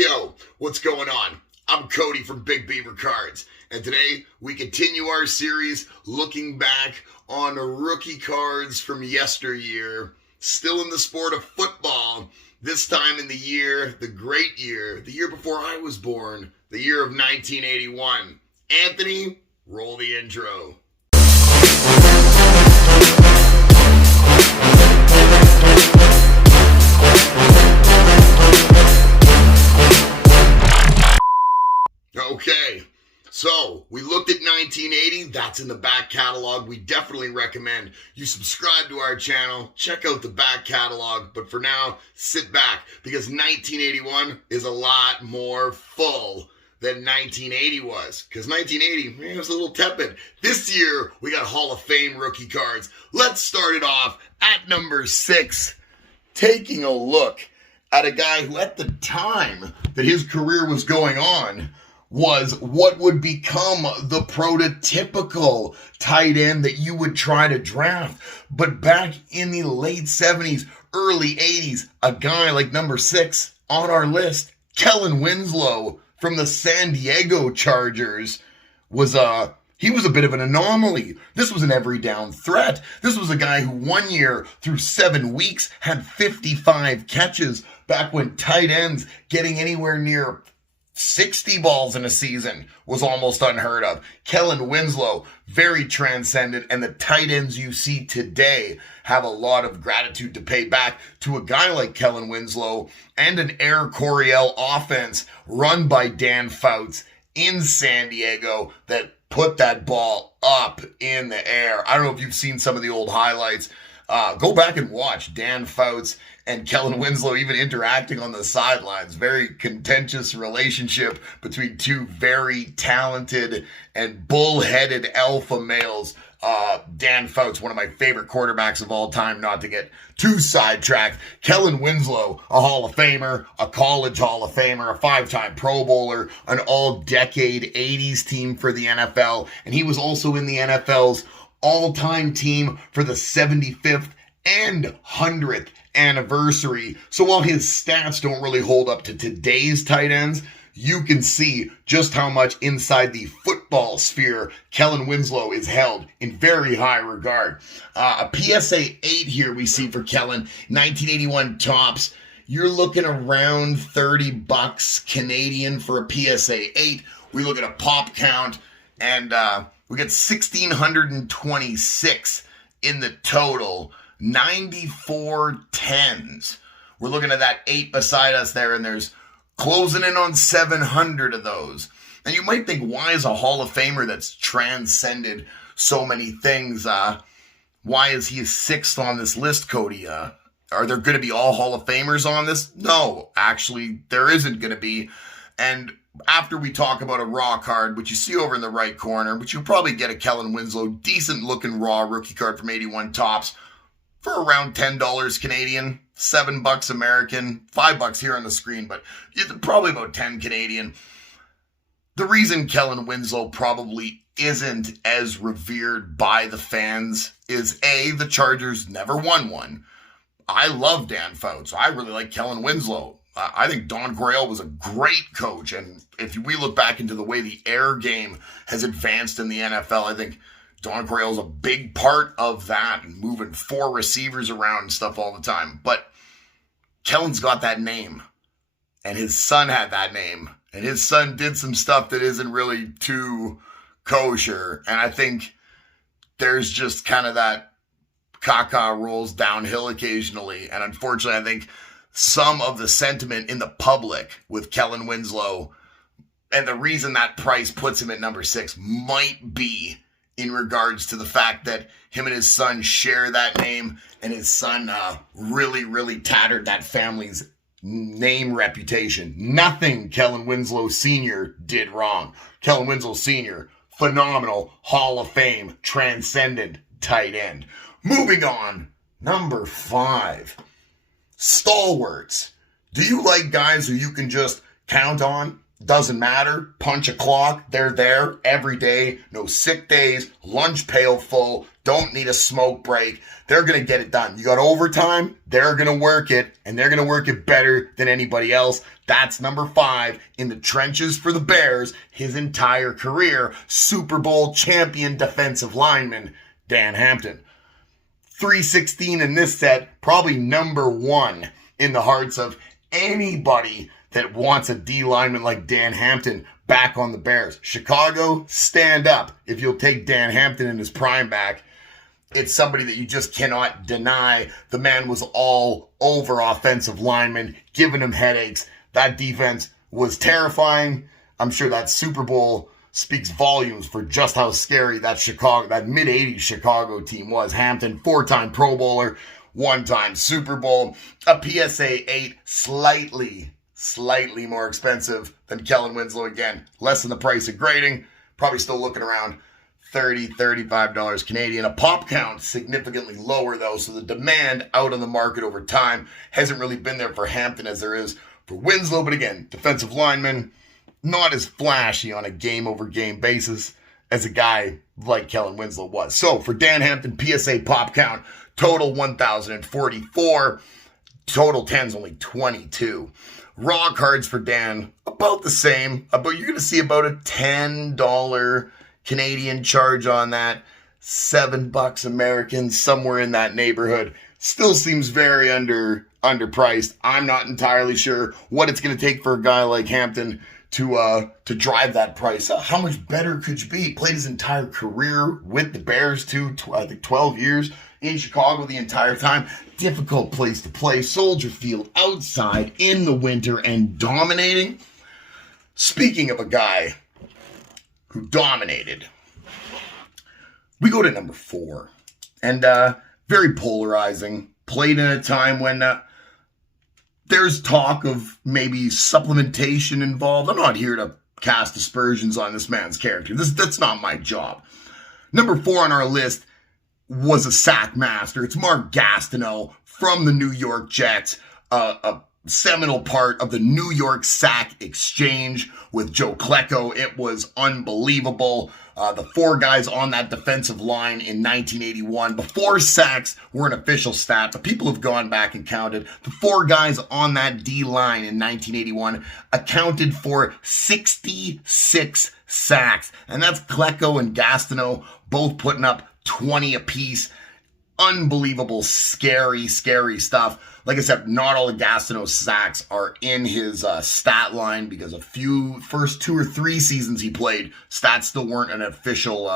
Yo, what's going on? I'm Cody from Big Beaver Cards, and today we continue our series looking back on rookie cards from yesteryear, still in the sport of football, this time in the year, the great year, the year before I was born, the year of 1981. Anthony, roll the intro. Okay, so we looked at 1980. That's in the back catalog. We definitely recommend you subscribe to our channel, check out the back catalog, but for now, sit back because 1981 is a lot more full than 1980 was, because 1980 was a little tepid. This year, we got Hall of Fame rookie cards. Let's start it off at number 6, taking a look at a guy who at the time that his career was going on was what would become the prototypical tight end that you would try to draft. But back in the late 70s, early 80s, a guy like number 6 on our list, Kellen Winslow from the San Diego Chargers, was a bit of an anomaly. This was an every down threat. This was a guy who 1 year through 7 weeks had 55 catches back when tight ends getting anywhere near 60 balls in a season was almost unheard of. Kellen Winslow, very transcendent, and the tight ends you see today have a lot of gratitude to pay back to a guy like Kellen Winslow and an Air Coryell offense run by Dan Fouts in San Diego that put that ball up in the air. I don't know if you've seen some of the old highlights. Go back and watch Dan Fouts and Kellen Winslow even interacting on the sidelines. Very contentious relationship between two very talented and bullheaded alpha males. Dan Fouts, one of my favorite quarterbacks of all time, not to get too sidetracked. Kellen Winslow, a Hall of Famer, a college Hall of Famer, a 5-time Pro Bowler, an all-decade 80s team for the NFL, and he was also in the NFL's all-time team for the 75th and 100th anniversary. So while his stats don't really hold up to today's tight ends, you can see just how much inside the football sphere Kellen Winslow is held in very high regard. A PSA 8 here we see for Kellen, 1981 tops. You're looking around $30 Canadian for a PSA 8. We look at a pop count and we get 1,626 in the total. 94 10s. We're looking at that 8 beside us there, and there's closing in on 700 of those. And you might think, why is a Hall of Famer that's transcended so many things, why is he 6th on this list, Cody? Are there going to be all Hall of Famers on this? No, actually, there isn't going to be. And after we talk about a raw card, which you see over in the right corner, which you'll probably get a Kellen Winslow, decent looking raw rookie card from 81 tops, for around $10 Canadian, $7 American, $5 here on the screen, but probably about 10 Canadian. The reason Kellen Winslow probably isn't as revered by the fans is A, the Chargers never won one. I love Dan Fouts. I really like Kellen Winslow. I think Don Coryell was a great coach, and if we look back into the way the air game has advanced in the NFL, I think Don Coryell is a big part of that, and moving 4 receivers around and stuff all the time. But Kellen's got that name, and his son had that name, and his son did some stuff that isn't really too kosher. And I think there's just kind of that caca rolls downhill occasionally. And unfortunately, I think some of the sentiment in the public with Kellen Winslow, and the reason that price puts him at number 6 might be in regards to the fact that him and his son share that name, and his son really, really tattered that family's name reputation. Nothing Kellen Winslow Sr. did wrong. Kellen Winslow Sr., phenomenal, Hall of Fame, transcendent tight end. Moving on, number 5, stalwarts. Do you like guys who you can just count on Doesn't matter. Punch a clock. They're there every day. No sick days. Lunch pail full. Don't need a smoke break. They're going to get it done. You got overtime. They're going to work it, and they're going to work it better than anybody else. That's number 5 in the trenches for the Bears his entire career. Super Bowl champion defensive lineman, Dan Hampton. 316 in this set, probably number 1 in the hearts of anybody that wants a D lineman like Dan Hampton back on the Bears. Chicago, stand up if you'll take Dan Hampton in his prime back. It's somebody that you just cannot deny. The man was all over offensive linemen, giving him headaches. That defense was terrifying. I'm sure that Super Bowl speaks volumes for just how scary that mid-80s Chicago team was. Hampton, 4-time Pro Bowler, 1-time Super Bowl, a PSA 8, slightly more expensive than Kellen Winslow. Again, less than the price of grading. Probably still looking around $30, $35 Canadian. A pop count significantly lower though, so the demand out on the market over time hasn't really been there for Hampton as there is for Winslow. But again, defensive lineman, not as flashy on a game-over-game basis as a guy like Kellen Winslow was. So for Dan Hampton, PSA pop count, total 1,044. Total 10's only 22. Raw cards for Dan, about the same. But you're going to see about a $10 Canadian charge on that. $7 American, somewhere in that neighborhood. Still seems very underpriced. I'm not entirely sure what it's going to take for a guy like Hampton to drive that price up. How much better could you be? He played his entire career with the Bears too, I think 12 years in Chicago the entire time. Difficult place to play. Soldier Field outside in the winter and dominating. Speaking of a guy who dominated, we go to number 4. And very polarizing. Played in a time when there's talk of maybe supplementation involved. I'm not here to cast aspersions on this man's character. That's not my job. Number 4 on our list was a sack master. It's Mark Gastineau from the New York Jets, a seminal part of the New York sack exchange with Joe Klecko. It was unbelievable. The 4 guys on that defensive line in 1981, before sacks were an official stat, but people have gone back and counted. The 4 guys on that D line in 1981 accounted for 66 sacks. And that's Klecko and Gastineau both putting up 20 apiece. Unbelievable, scary stuff. Like I said, not all of Gastineau's sacks are in his stat line because first 2 or 3 seasons he played, stats still weren't an official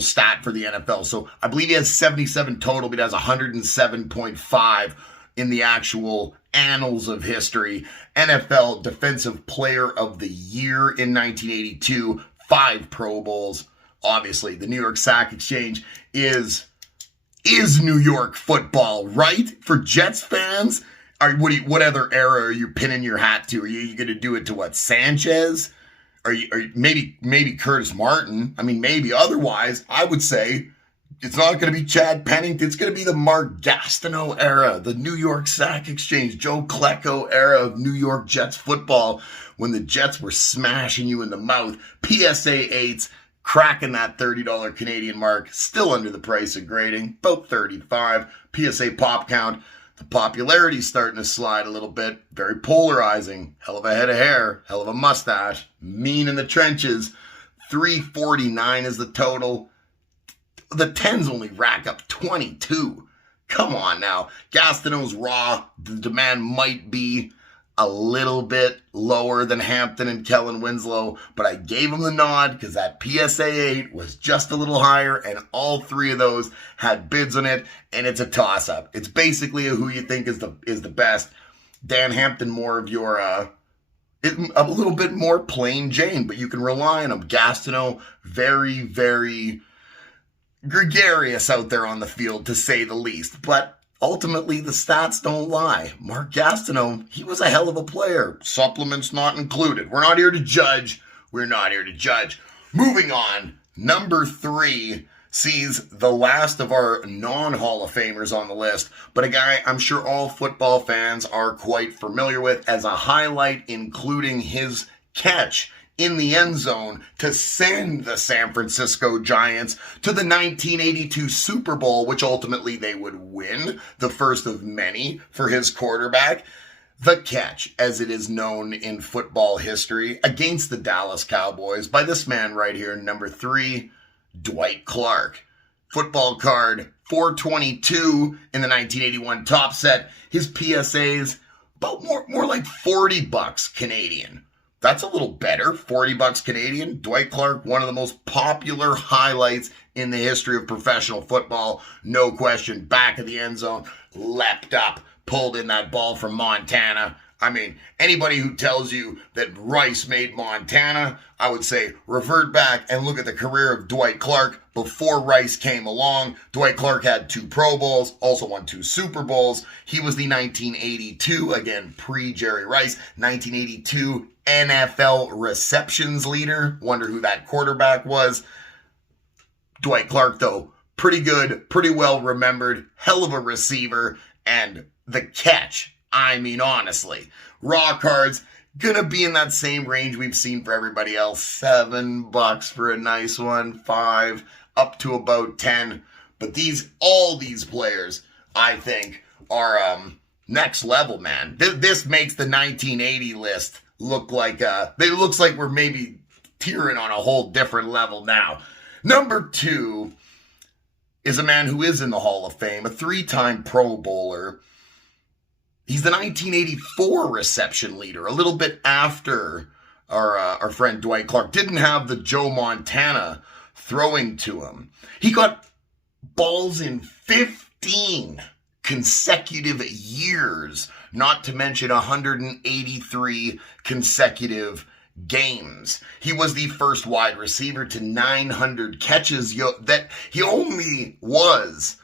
stat for the NFL. So I believe he has 77 total, but he has 107.5 in the actual annals of history. NFL Defensive Player of the Year in 1982, 5 Pro Bowls. Obviously, the New York Sack Exchange is New York football, right? For Jets fans, what other era are you pinning your hat to? Are you going to do it to what, Sanchez? Are you maybe Curtis Martin? I mean, maybe. Otherwise, I would say it's not going to be Chad Pennington. It's going to be the Mark Gastineau era, the New York Sack Exchange, Joe Klecko era of New York Jets football when the Jets were smashing you in the mouth. PSA 8s. Cracking that $30 Canadian mark, still under the price of grading, about 35. PSA pop count, the popularity's starting to slide a little bit. Very polarizing. Hell of a head of hair, hell of a mustache, mean in the trenches. 349 is the total. The 10s only rack up 22. Come on now. Gastineau's raw. The demand might be a little bit lower than Hampton and Kellen Winslow, but I gave him the nod because that PSA 8 was just a little higher, and all 3 of those had bids on it, and it's a toss-up. It's basically who you think is the best. Dan Hampton, more of your a little bit more plain Jane, but you can rely on him. Gastineau, very, very gregarious out there on the field, to say the least, but ultimately, the stats don't lie. Mark Gastineau, he was a hell of a player. Supplements not included. We're not here to judge. Moving on, number 3 sees the last of our non-Hall of Famers on the list, but a guy I'm sure all football fans are quite familiar with as a highlight, including his catch in the end zone to send the San Francisco Giants to the 1982 Super Bowl, which ultimately they would win, the first of many for his quarterback. The catch, as it is known in football history, against the Dallas Cowboys by this man right here, number 3, Dwight Clark. Football card 422 in the 1981 top set. His PSAs about more like $40 Canadian. That's a little better, $40 Canadian. Dwight Clark, one of the most popular highlights in the history of professional football. No question, back of the end zone, leapt up, pulled in that ball from Montana. I mean, anybody who tells you that Rice made Montana, I would say revert back and look at the career of Dwight Clark before Rice came along. Dwight Clark had 2 Pro Bowls, also won 2 Super Bowls. He was the 1982, again, pre-Jerry Rice, 1982 NFL receptions leader. Wonder who that quarterback was. Dwight Clark, though, pretty good, pretty well remembered, hell of a receiver, and the catch, I mean, honestly, raw cards, gonna be in that same range we've seen for everybody else. $7 for a nice one, 5 up to about 10. But all these players, I think, are next level, man. This makes the 1980 list look like it looks like we're maybe tearing on a whole different level now. Number 2 is a man who is in the Hall of Fame, a 3-time Pro Bowler. He's the 1984 reception leader, a little bit after our friend Dwight Clark. Didn't have the Joe Montana throwing to him. He got balls in 15 consecutive years, not to mention 183 consecutive games. He was the first wide receiver to 900 catches. That he only was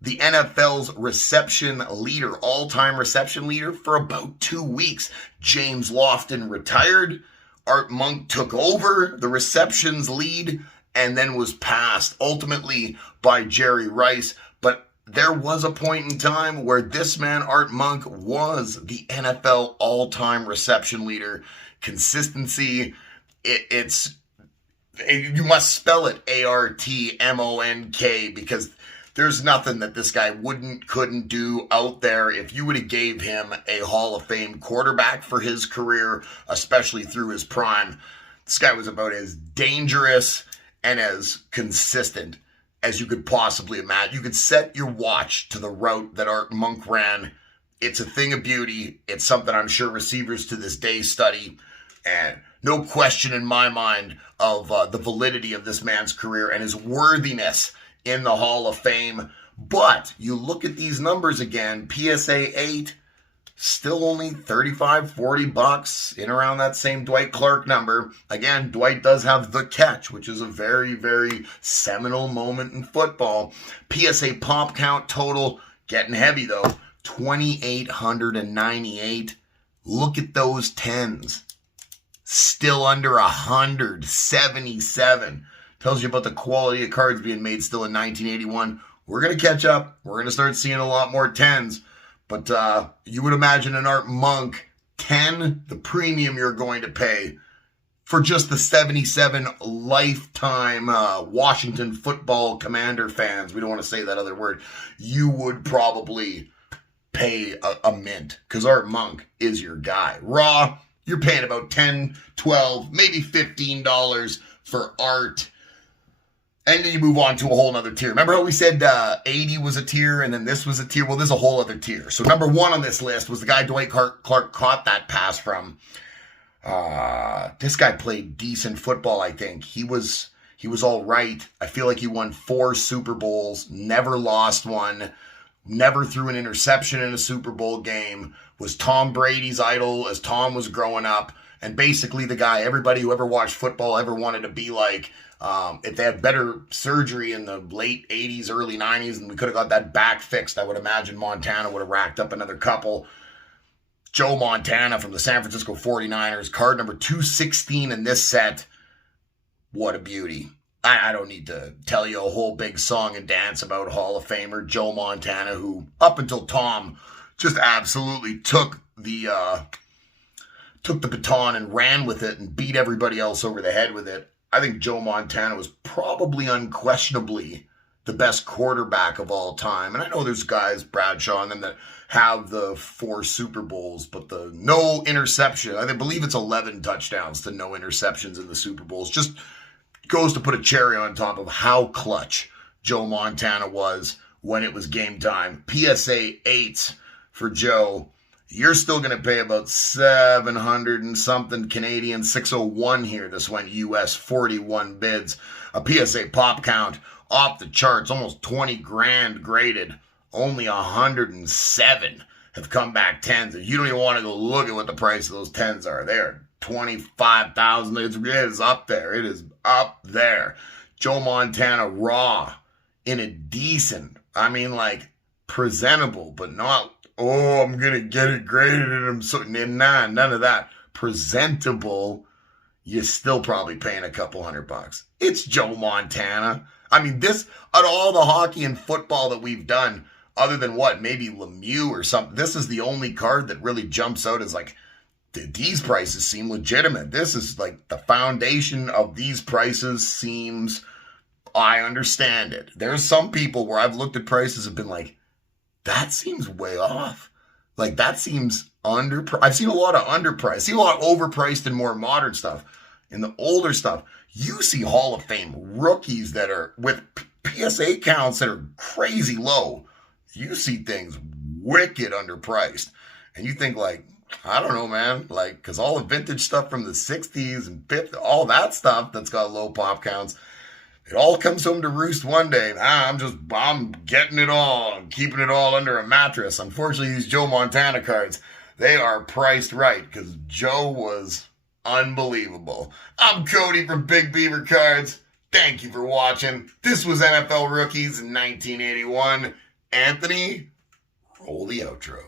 the NFL's reception leader, all-time reception leader, for about 2 weeks. James Lofton retired. Art Monk took over the receptions lead and then was passed ultimately by Jerry Rice. But there was a point in time where this man, Art Monk, was the NFL all-time reception leader. Consistency, you must spell it ARTMONK, because there's nothing that this guy couldn't do out there. If you would have gave him a Hall of Fame quarterback for his career, especially through his prime, this guy was about as dangerous and as consistent as you could possibly imagine. You could set your watch to the route that Art Monk ran. It's a thing of beauty. It's something I'm sure receivers to this day study. And no question in my mind of the validity of this man's career and his worthiness in the Hall of Fame. But you look at these numbers again, PSA 8, still only $35, $40, in around that same Dwight Clark number. Again, Dwight does have the catch, which is a very, very seminal moment in football. PSA pop count total, getting heavy though, 2,898. Look at those 10s. Still under 177. Tells you about the quality of cards being made still in 1981. We're going to catch up. We're going to start seeing a lot more 10s. But you would imagine an Art Monk 10, the premium you're going to pay for just the 77 lifetime Washington football Commander fans. We don't want to say that other word. You would probably pay a mint, because Art Monk is your guy. Raw, you're paying about $10, $12, maybe $15 for Art. And then you move on to a whole other tier. Remember how we said 80 was a tier and then this was a tier? Well, there's a whole other tier. So number 1 on this list was the guy Dwight Clark caught that pass from. This guy played decent football, I think. He was all right. I feel like he won 4 Super Bowls, never lost one, never threw an interception in a Super Bowl game, was Tom Brady's idol as Tom was growing up, and basically the guy everybody who ever watched football ever wanted to be like. If they had better surgery in the late 80s, early 90s, and we could have got that back fixed, I would imagine Montana would have racked up another couple. Joe Montana from the San Francisco 49ers, card number 216 in this set. What a beauty. I don't need to tell you a whole big song and dance about Hall of Famer Joe Montana, who up until Tom just absolutely took the took the baton and ran with it and beat everybody else over the head with it. I think Joe Montana was probably unquestionably the best quarterback of all time. And I know there's guys, Bradshaw and them, that have the 4 Super Bowls, but the no interception, I believe it's 11 touchdowns to no interceptions in the Super Bowls, just goes to put a cherry on top of how clutch Joe Montana was when it was game time. PSA 8 for Joe. You're still going to pay about 700 and something Canadian, 601 here. This went US, 41 bids. A PSA pop count off the charts, almost 20 grand graded. Only 107 have come back 10s. You don't even want to go look at what the price of those 10s are. They're 25,000. It is up there. It is up there. Joe Montana raw in a decent, I mean, like, presentable, but not, oh, I'm going to get it graded and I'm so, nah, none of that. Presentable, you're still probably paying a couple $100. It's Joe Montana. I mean, this, out of all the hockey and football that we've done, other than what, maybe Lemieux or something, this is the only card that really jumps out as like, these prices seem legitimate. This is like the foundation of these prices seems, I understand it. There's some people where I've looked at prices and been like, that seems way off. Like, that seems underpriced. I've seen a lot of underpriced. I've seen a lot of overpriced and more modern stuff. In the older stuff, you see Hall of Fame rookies that are with PSA counts that are crazy low. You see things wicked underpriced. And you think like, I don't know, man. Like, because all the vintage stuff from the 60s and 50s, all that stuff that's got low pop counts, it all comes home to roost one day. I'm getting it all. I'm keeping it all under a mattress. Unfortunately, these Joe Montana cards, they are priced right because Joe was unbelievable. I'm Cody from Big Beaver Cards. Thank you for watching. This was NFL Rookies in 1981. Anthony, roll the outro.